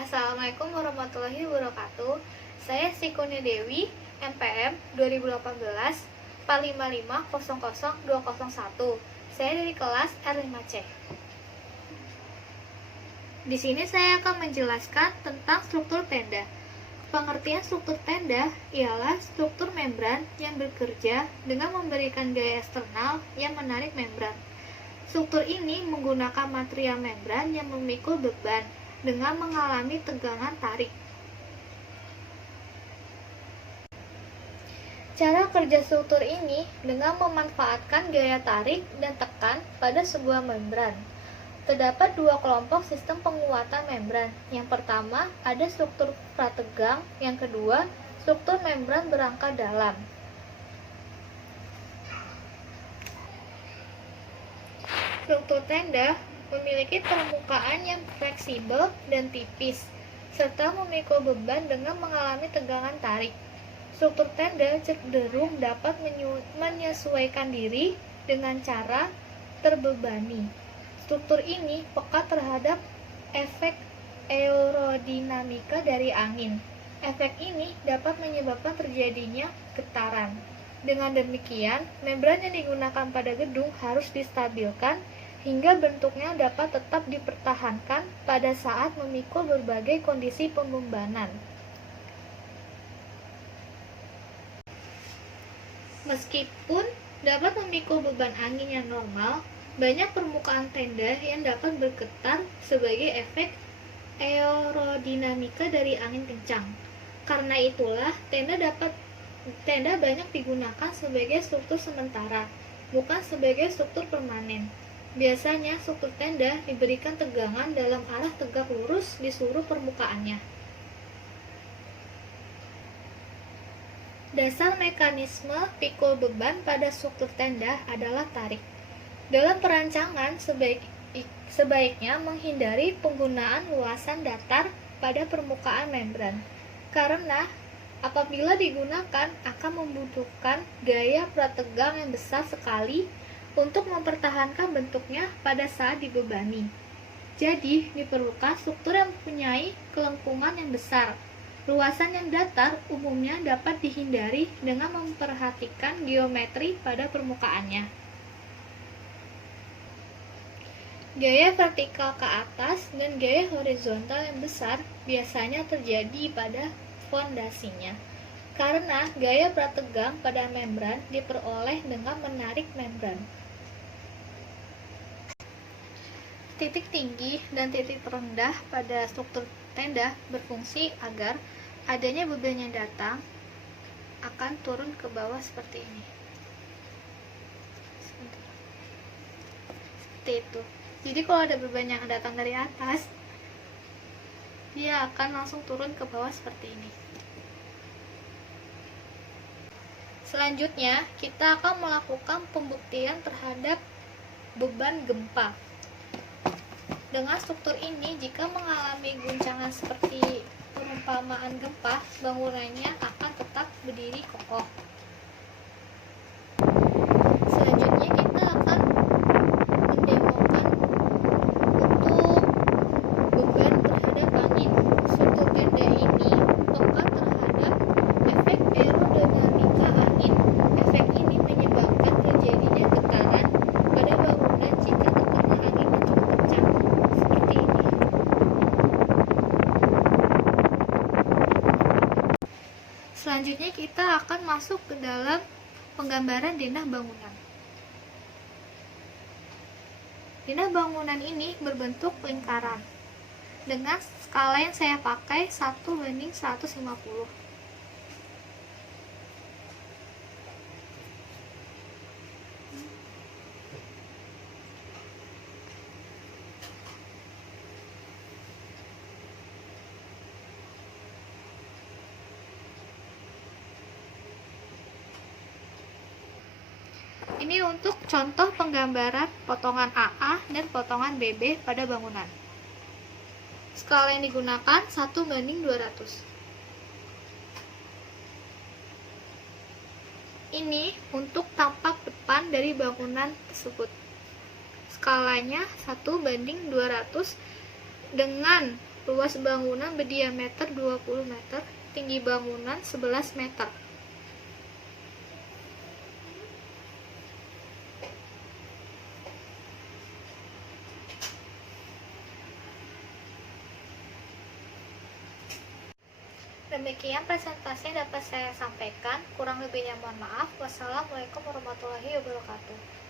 Assalamualaikum warahmatullahi wabarakatuh. Saya Sikuni Dewi, MPM 2018 455000201. Saya dari kelas R5C. Di sini saya akan menjelaskan tentang struktur tenda. Pengertian struktur tenda ialah struktur membran yang bekerja dengan memberikan gaya eksternal yang menarik membran. Struktur ini menggunakan material membran yang memikul beban dengan mengalami tegangan tarik. Cara kerja struktur ini dengan memanfaatkan gaya tarik dan tekan pada sebuah membran. Terdapat dua kelompok sistem penguatan membran. Yang pertama, ada struktur prategang, yang kedua, struktur membran berangka dalam. Struktur tenda memiliki permukaan yang fleksibel dan tipis, serta memikul beban dengan mengalami tegangan tarik. Struktur tenda cenderung dapat menyesuaikan diri dengan cara terbebani. Struktur ini peka terhadap efek aerodinamika dari angin. Efek ini dapat menyebabkan terjadinya getaran. Dengan demikian, membran yang digunakan pada gedung harus distabilkan hingga bentuknya dapat tetap dipertahankan pada saat memikul berbagai kondisi pembebanan. Meskipun dapat memikul beban angin yang normal, banyak permukaan tenda yang dapat bergetar sebagai efek aerodinamika dari angin kencang. Karena itulah, tenda banyak digunakan sebagai struktur sementara, bukan sebagai struktur permanen. Biasanya struktur tenda diberikan tegangan dalam arah tegak lurus di seluruh permukaannya. Dasar mekanisme pikul beban pada struktur tenda adalah tarik. Dalam perancangan, sebaiknya menghindari penggunaan luasan datar pada permukaan membran, karena apabila digunakan akan membutuhkan gaya prategang yang besar sekali untuk mempertahankan bentuknya pada saat dibebani. Jadi, diperlukan struktur yang mempunyai kelengkungan yang besar. Luasan yang datar umumnya dapat dihindari dengan memperhatikan geometri pada permukaannya. Gaya vertikal ke atas dan gaya horizontal yang besar biasanya terjadi pada fondasinya, karena gaya prategang pada membran diperoleh dengan menarik membran. Titik tinggi dan titik terendah pada struktur tenda berfungsi agar adanya beban yang datang akan turun ke bawah seperti ini. Seperti itu. Jadi kalau ada beban yang datang dari atas, dia akan langsung turun ke bawah seperti ini. Selanjutnya, kita akan melakukan pembuktian terhadap beban gempa. Dengan struktur ini, jika mengalami guncangan seperti perumpamaan gempa, bangunannya akan tetap berdiri kokoh. Selanjutnya, kita akan mendemokan untuk beban terhadap angin. Struktur tenda ini peka terhadap efek aerodinamika angin. Efek ini menyebabkan terjadinya getaran pada bangunan jika terkena angin yang cukup kencang. Seperti ini. Selanjutnya kita akan masuk ke dalam penggambaran denah bangunan. Denah bangunan ini berbentuk lingkaran dengan skala yang saya pakai 1:150. Ini untuk contoh penggambaran potongan AA dan potongan BB pada bangunan. Skala yang digunakan 1:200. Ini untuk tampak depan dari bangunan tersebut. Skalanya 1:200 dengan Luas bangunan berdiameter 20 meter, tinggi bangunan 11 meter. Demikian presentasi yang dapat saya sampaikan. Kurang lebihnya mohon maaf. Wassalamualaikum warahmatullahi wabarakatuh.